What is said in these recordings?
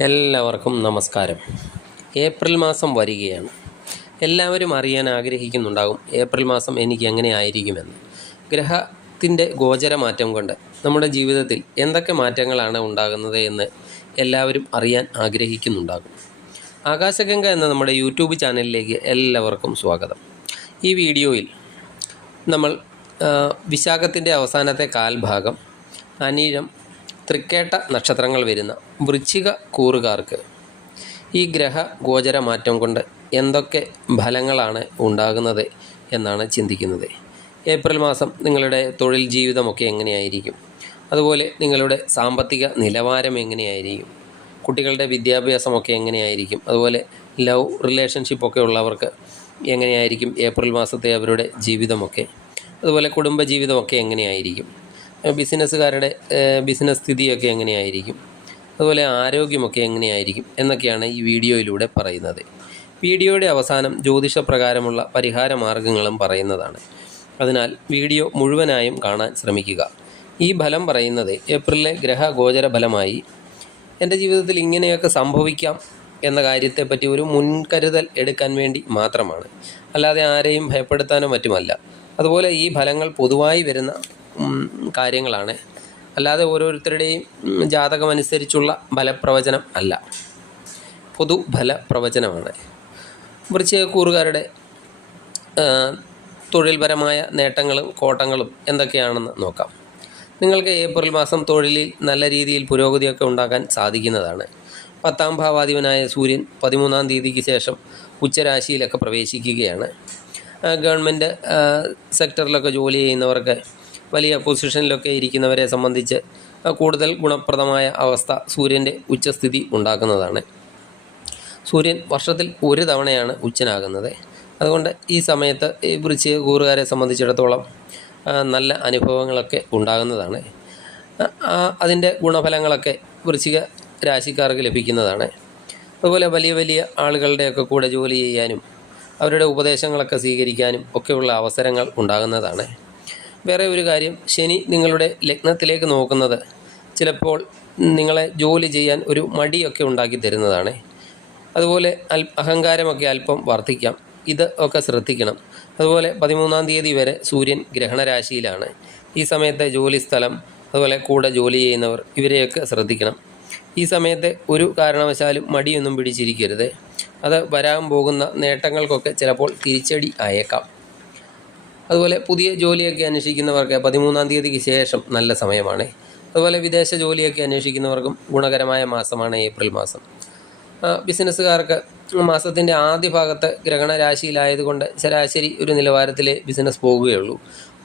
എല്ലാവർക്കും നമസ്കാരം. ഏപ്രിൽ മാസം വരികയാണ്. എല്ലാവരും അറിയാൻ ആഗ്രഹിക്കുന്നുണ്ടാകും ഏപ്രിൽ മാസം എനിക്ക് എങ്ങനെ ആയിരിക്കുമെന്ന്. ഗ്രഹത്തിന്റെ ഗോചരമാറ്റം കൊണ്ട് നമ്മുടെ ജീവിതത്തിൽ എന്തൊക്കെ മാറ്റങ്ങളാണ് ഉണ്ടാകുന്നത് എന്ന് എല്ലാവരും അറിയാൻ ആഗ്രഹിക്കുന്നുണ്ടാകും. ആകാശഗംഗ എന്ന നമ്മുടെ യൂട്യൂബ് ചാനലിലേക്ക് എല്ലാവർക്കും സ്വാഗതം. ഈ വീഡിയോയിൽ നമ്മൾ വിശാഖത്തിന്റെ അവസാനത്തെ കാൽഭാഗം അനീഴം തൃക്കേട്ട നക്ഷത്രങ്ങൾ വരുന്ന വൃശ്ചിക കൂറുകാർക്ക് ഈ ഗ്രഹ ഗോചര മാറ്റം കൊണ്ട് എന്തൊക്കെ ഫലങ്ങളാണ് ഉണ്ടാകുന്നത് എന്നാണ് ചിന്തിക്കുന്നത്. ഏപ്രിൽ മാസം നിങ്ങളുടെ തൊഴിൽ ജീവിതമൊക്കെ എങ്ങനെയായിരിക്കും? അതുപോലെ നിങ്ങളുടെ സാമ്പത്തിക നിലവാരം എങ്ങനെയായിരിക്കും? കുട്ടികളുടെ വിദ്യാഭ്യാസമൊക്കെ എങ്ങനെയായിരിക്കും? അതുപോലെ ലവ് റിലേഷൻഷിപ്പൊക്കെ ഉള്ളവർക്ക് എങ്ങനെയായിരിക്കും? ഏപ്രിൽ മാസത്തെ അവരുടെ ജീവിതമൊക്കെ. അതുപോലെ കുടുംബജീവിതമൊക്കെ എങ്ങനെയായിരിക്കും? ബിസിനസ്സുകാരുടെ ബിസിനസ് സ്ഥിതിയൊക്കെ എങ്ങനെയായിരിക്കും? അതുപോലെ ആരോഗ്യമൊക്കെ എങ്ങനെയായിരിക്കും? എന്നൊക്കെയാണ് ഈ വീഡിയോയിലൂടെ പറയുന്നത്. വീഡിയോയുടെ അവസാനം ജ്യോതിഷപ്രകാരമുള്ള പരിഹാര മാർഗങ്ങളും പറയുന്നതാണ്. അതിനാൽ വീഡിയോ മുഴുവനായും കാണാൻ ശ്രമിക്കുക. ഈ ഫലം പറയുന്നത് ഏപ്രിലിലെ ഗ്രഹ ഗോചര ഫലമായി എന്റെ ജീവിതത്തിൽ ഇങ്ങനെയൊക്കെ സംഭവിക്കാം എന്ന കാര്യത്തെപ്പറ്റി ഒരു മുൻകരുതൽ എടുക്കാൻ വേണ്ടി മാത്രമാണ്. അല്ലാതെ ആരെയും ഭയപ്പെടുത്താനോ മറ്റുമല്ല. അതുപോലെ ഈ ഫലങ്ങൾ പൊതുവായി വരുന്ന കാര്യങ്ങളാണ്. അല്ലാതെ ഓരോരുത്തരുടെയും ജാതകമനുസരിച്ചുള്ള ഫലപ്രവചനം അല്ല. പൊതു ഫലപ്രവചനമാണ് വൃശ്ചികക്കൂറുകാരുടെ തൊഴിൽപരമായ നേട്ടങ്ങളും കോട്ടങ്ങളും എന്തൊക്കെയാണെന്ന് നോക്കാം. നിങ്ങൾക്ക് ഏപ്രിൽ മാസം തൊഴിലിൽ നല്ല രീതിയിൽ പുരോഗതിയൊക്കെ ഉണ്ടാക്കാൻ സാധിക്കുന്നതാണ്. പത്താം ഭാവാധിപനായ സൂര്യൻ പതിമൂന്നാം തീയതിക്ക് ശേഷം ഉച്ചരാശിയിലൊക്കെ പ്രവേശിക്കുകയാണ്. ഗവൺമെന്റ് സെക്ടറിലൊക്കെ ജോലി ചെയ്യുന്നവർക്ക് വലിയ പൊസിഷനിലൊക്കെ ഇരിക്കുന്നവരെ സംബന്ധിച്ച് കൂടുതൽ ഗുണപ്രദമായ അവസ്ഥ സൂര്യന്റെ ഉച്ചസ്ഥിതി ഉണ്ടാക്കുന്നതാണ്. സൂര്യൻ വർഷത്തിൽ ഒരു തവണയാണ് ഉച്ചനാകുന്നത്. അതുകൊണ്ട് ഈ സമയത്ത് ഈ വൃശ്ചിക കൂറുകാരെ സംബന്ധിച്ചിടത്തോളം നല്ല അനുഭവങ്ങളൊക്കെ ഉണ്ടാകുന്നതാണ്. അതിന്റെ ഗുണഫലങ്ങളൊക്കെ വൃശ്ചിക രാശിക്കാർക്ക് ലഭിക്കുന്നതാണ്. അതുപോലെ വലിയ വലിയ ആളുകളുടെയൊക്കെ കൂടെ ജോലി ചെയ്യാനും അവരുടെ ഉപദേശങ്ങളൊക്കെ സ്വീകരിക്കാനും ഒക്കെയുള്ള അവസരങ്ങൾ ഉണ്ടാകുന്നതാണ്. വേറെ ഒരു കാര്യം ശനി നിങ്ങളുടെ ലഗ്നത്തിലേക്ക് നോക്കുന്നത്. ചിലപ്പോൾ നിങ്ങളെ ജോലി ചെയ്യാൻ ഒരു മടിയൊക്കെ ഉണ്ടാക്കി തരുന്നതാണ്. അതുപോലെ അൽ അഹങ്കാരമൊക്കെ അല്പം വർദ്ധിക്കാം. ഇത് ഒക്കെ ശ്രദ്ധിക്കണം. അതുപോലെ പതിമൂന്നാം തീയതി വരെ സൂര്യൻ ഗ്രഹണരാശിയിലാണ്. ഈ സമയത്തെ ജോലി സ്ഥലം അതുപോലെ കൂടെ ജോലി ചെയ്യുന്നവർ ഇവരെയൊക്കെ ശ്രദ്ധിക്കണം. ഈ സമയത്തെ ഒരു കാരണവശാലും മടിയൊന്നും പിടിച്ചിരിക്കരുത്. അത് വരാൻ പോകുന്ന നേട്ടങ്ങൾക്കൊക്കെ ചിലപ്പോൾ തിരിച്ചടി ആയേക്കാം. അതുപോലെ പുതിയ ജോലിയൊക്കെ അന്വേഷിക്കുന്നവർക്ക് പതിമൂന്നാം തീയതിക്ക് ശേഷം നല്ല സമയമാണ്. അതുപോലെ വിദേശ ജോലിയൊക്കെ അന്വേഷിക്കുന്നവർക്കും ഗുണകരമായ മാസമാണ് ഏപ്രിൽ മാസം. ബിസിനസ്സുകാർക്ക് മാസത്തിന്റെ ആദ്യ ഭാഗത്ത് ഗ്രഹണരാശിയിലായതുകൊണ്ട് ശരാശരി ഒരു നിലവാരത്തിലെ ബിസിനസ് പോകുകയുള്ളൂ.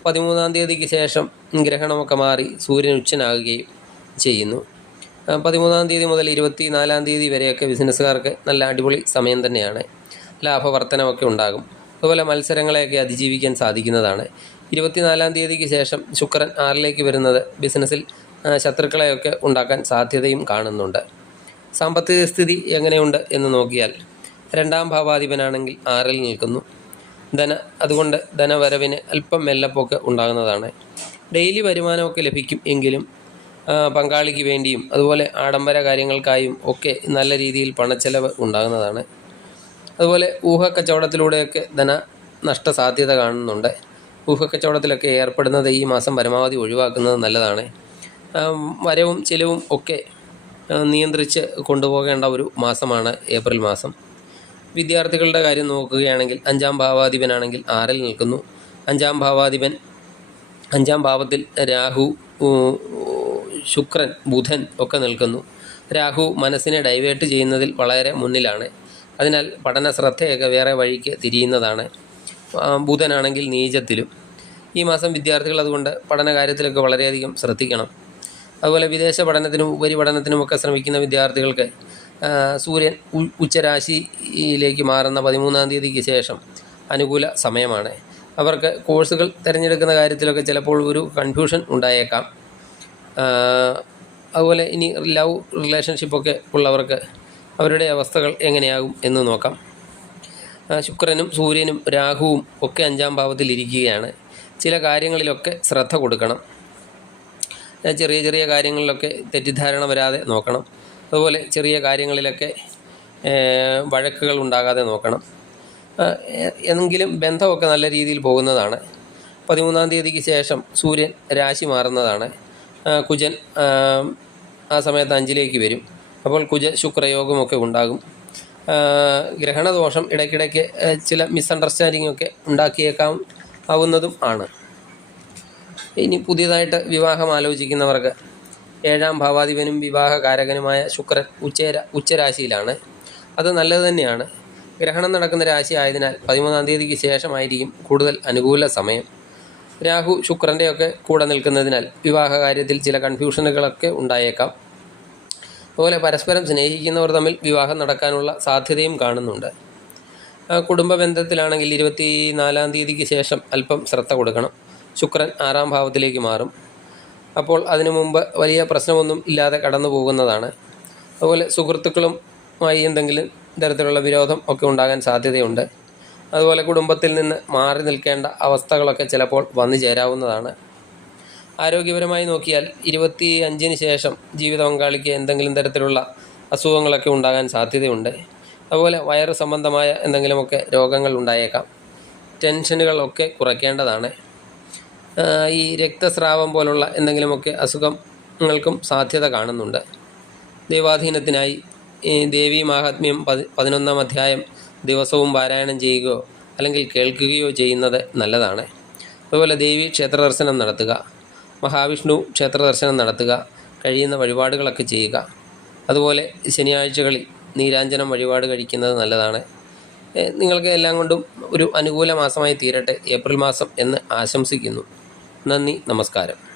പതിമൂന്നാം തീയതിക്ക് ശേഷം ഗ്രഹണമൊക്കെ മാറി സൂര്യൻ ഉച്ചനാകുകയും ചെയ്യുന്നു. പതിമൂന്നാം തീയതി മുതൽ ഇരുപത്തി നാലാം തീയതി വരെയൊക്കെ ബിസിനസ്സുകാർക്ക് നല്ല അടിപൊളി സമയം തന്നെയാണ്. ലാഭവർത്തനമൊക്കെ ഉണ്ടാകും. അതുപോലെ മത്സരങ്ങളെയൊക്കെ അതിജീവിക്കാൻ സാധിക്കുന്നതാണ്. ഇരുപത്തിനാലാം തീയതിക്ക് ശേഷം ശുക്രൻ ആറിലേക്ക് വരുന്നത് ബിസിനസ്സിൽ ശത്രുക്കളെയൊക്കെ ഉണ്ടാക്കാൻ സാധ്യതയും കാണുന്നുണ്ട്. സാമ്പത്തിക സ്ഥിതി എങ്ങനെയുണ്ട് എന്ന് നോക്കിയാൽ രണ്ടാം ഭാവാധിപനാണെങ്കിൽ ആറിൽ നിൽക്കുന്നു. ധന അതുകൊണ്ട് ധനവരവിന് അല്പം മെല്ലപ്പൊക്കെ ഉണ്ടാകുന്നതാണ്. ഡെയിലി വരുമാനമൊക്കെ ലഭിക്കും എങ്കിലും പങ്കാളിക്ക് വേണ്ടിയും അതുപോലെ ആഡംബര കാര്യങ്ങൾക്കായും ഒക്കെ നല്ല രീതിയിൽ പണച്ചെലവ് ഉണ്ടാകുന്നതാണ്. അതുപോലെ ഊഹക്കച്ചവടത്തിലൂടെയൊക്കെ ധന നഷ്ടസാധ്യത കാണുന്നുണ്ട്. ഊഹക്കച്ചവടത്തിലൊക്കെ ഏർപ്പെടുന്നത് ഈ മാസം പരമാവധി ഒഴിവാക്കുന്നത് നല്ലതാണ്. വരവും ചിലവും ഒക്കെ നിയന്ത്രിച്ച് കൊണ്ടുപോകേണ്ട ഒരു മാസമാണ് ഏപ്രിൽ മാസം. വിദ്യാർത്ഥികളുടെ കാര്യം നോക്കുകയാണെങ്കിൽ അഞ്ചാം ഭാവാധിപനാണെങ്കിൽ ആറിൽ നിൽക്കുന്നു. അഞ്ചാം ഭാവാധിപൻ അഞ്ചാം ഭാവത്തിൽ രാഹു ശുക്രൻ ബുധൻ ഒക്കെ നിൽക്കുന്നു. രാഹു മനസ്സിനെ ഡൈവേർട്ട് ചെയ്യുന്നതിൽ വളരെ മുന്നിലാണ്. അതിനാൽ പഠന ശ്രദ്ധയൊക്കെ വേറെ വഴിക്ക് തിരിയുന്നതാണ്. ബുധനാണെങ്കിൽ നീചത്തിലും. ഈ മാസം വിദ്യാർത്ഥികൾ അതുകൊണ്ട് പഠന കാര്യത്തിലൊക്കെ വളരെയധികം ശ്രദ്ധിക്കണം. അതുപോലെ വിദേശ പഠനത്തിനും ഉപരിപഠനത്തിനുമൊക്കെ ശ്രമിക്കുന്ന വിദ്യാർത്ഥികൾക്ക് സൂര്യൻ ഉച്ചരാശിയിലേക്ക് മാറുന്ന പതിമൂന്നാം തീയതിക്ക് ശേഷം അനുകൂല സമയമാണ്. അവർക്ക് കോഴ്സുകൾ തിരഞ്ഞെടുക്കുന്ന കാര്യത്തിലൊക്കെ ചിലപ്പോൾ ഒരു കൺഫ്യൂഷൻ ഉണ്ടായേക്കാം. അതുപോലെ ഇനി ലവ് റിലേഷൻഷിപ്പൊക്കെ ഉള്ളവർക്ക് അവരുടെ അവസ്ഥകൾ എങ്ങനെയാകും എന്ന് നോക്കാം. ശുക്രനും സൂര്യനും രാഹുവും ഒക്കെ അഞ്ചാം ഭാവത്തിൽ ഇരിക്കുകയാണ്. ചില കാര്യങ്ങളിലൊക്കെ ശ്രദ്ധ കൊടുക്കണം. ചെറിയ ചെറിയ കാര്യങ്ങളിലൊക്കെ തെറ്റിദ്ധാരണ വരാതെ നോക്കണം. അതുപോലെ ചെറിയ കാര്യങ്ങളിലൊക്കെ വഴക്കുകൾ ഉണ്ടാകാതെ നോക്കണം. എങ്കിലും ബന്ധമൊക്കെ നല്ല രീതിയിൽ പോകുന്നതാണ്. പതിമൂന്നാം തീയതിക്ക് ശേഷം സൂര്യൻ രാശി മാറുന്നതാണ്. കുജൻ ആ സമയത്ത് അഞ്ചിലേക്ക് വരും. അപ്പോൾ കുജ ശുക്രയോഗമൊക്കെ ഉണ്ടാകും. ഗ്രഹണദോഷം ഇടയ്ക്കിടയ്ക്ക് ചില മിസ്അണ്ടർസ്റ്റാൻഡിംഗ് ഒക്കെ ഉണ്ടാക്കിയേക്കാം ആവുന്നതും ആണ്. ഇനി പുതിയതായിട്ട് വിവാഹം ആലോചിക്കുന്നവർക്ക് ഏഴാം ഭാവാധിപനും വിവാഹകാരകനുമായ ശുക്രൻ ഉച്ചര ഉച്ചരാശിയിലാണ്. അത് നല്ലത് തന്നെയാണ്. ഗ്രഹണം നടക്കുന്ന രാശി ആയതിനാൽ പതിമൂന്നാം തീയതിക്ക് ശേഷമായിരിക്കും കൂടുതൽ അനുകൂല സമയം. രാഹു ശുക്രന്റെയൊക്കെ കൂടെ നിൽക്കുന്നതിനാൽ വിവാഹകാര്യത്തിൽ ചില കൺഫ്യൂഷനുകളൊക്കെ ഉണ്ടായേക്കാം. അതുപോലെ പരസ്പരം സ്നേഹിക്കുന്നവർ തമ്മിൽ വിവാഹം നടക്കാനുള്ള സാധ്യതയും കാണുന്നുണ്ട്. കുടുംബ ബന്ധത്തിലാണെങ്കിൽ ഇരുപത്തി നാലാം തീയതിക്ക് ശേഷം അല്പം ശ്രദ്ധ കൊടുക്കണം. ശുക്രൻ ആറാം ഭാവത്തിലേക്ക് മാറും. അപ്പോൾ അതിനു മുമ്പ് വലിയ പ്രശ്നമൊന്നും ഇല്ലാതെ കടന്നു പോകുന്നതാണ്. അതുപോലെ സുഹൃത്തുക്കളുമായി എന്തെങ്കിലും തരത്തിലുള്ള വിരോധം ഒക്കെ ഉണ്ടാകാൻ സാധ്യതയുണ്ട്. അതുപോലെ കുടുംബത്തിൽ നിന്ന് മാറി നിൽക്കേണ്ട അവസ്ഥകളൊക്കെ ചിലപ്പോൾ വന്നു ചേരാവുന്നതാണ്. ആരോഗ്യപരമായി നോക്കിയാൽ ഇരുപത്തി അഞ്ചിന് ശേഷം ജീവിത പങ്കാളിക്ക് എന്തെങ്കിലും തരത്തിലുള്ള അസുഖങ്ങളൊക്കെ ഉണ്ടാകാൻ സാധ്യതയുണ്ട്. അതുപോലെ വയറ് സംബന്ധമായ എന്തെങ്കിലുമൊക്കെ രോഗങ്ങൾ ഉണ്ടായേക്കാം. ടെൻഷനുകളൊക്കെ കുറയ്ക്കേണ്ടതാണ്. ഈ രക്തസ്രാവം പോലുള്ള എന്തെങ്കിലുമൊക്കെ അസുഖങ്ങൾക്കും സാധ്യത കാണുന്നുണ്ട്. ദൈവാധീനത്തിനായി ദേവി മാഹാത്മ്യം പതി പതിനൊന്നാം അധ്യായം ദിവസവും പാരായണം ചെയ്യുകയോ അല്ലെങ്കിൽ കേൾക്കുകയോ ചെയ്യുന്നത് നല്ലതാണ്. അതുപോലെ ദേവി ക്ഷേത്ര ദർശനം നടത്തുക. മഹാവിഷ്ണു ക്ഷേത്ര ദർശനം നടത്തുക കഴിയുന്ന വഴിപാടുകളൊക്കെ ചെയ്യുക. അതുപോലെ ശനിയാഴ്ചകളിൽ നീരാഞ്ജനം വഴിപാട് കഴിക്കുന്നത് നല്ലതാണ്. നിങ്ങൾക്ക് എല്ലാം കൊണ്ടും ഒരു അനുകൂല മാസമായി തീരട്ടെ. ഏപ്രിൽ മാസം എന്ന് ആശംസിക്കുന്നു. നന്ദി നമസ്കാരം.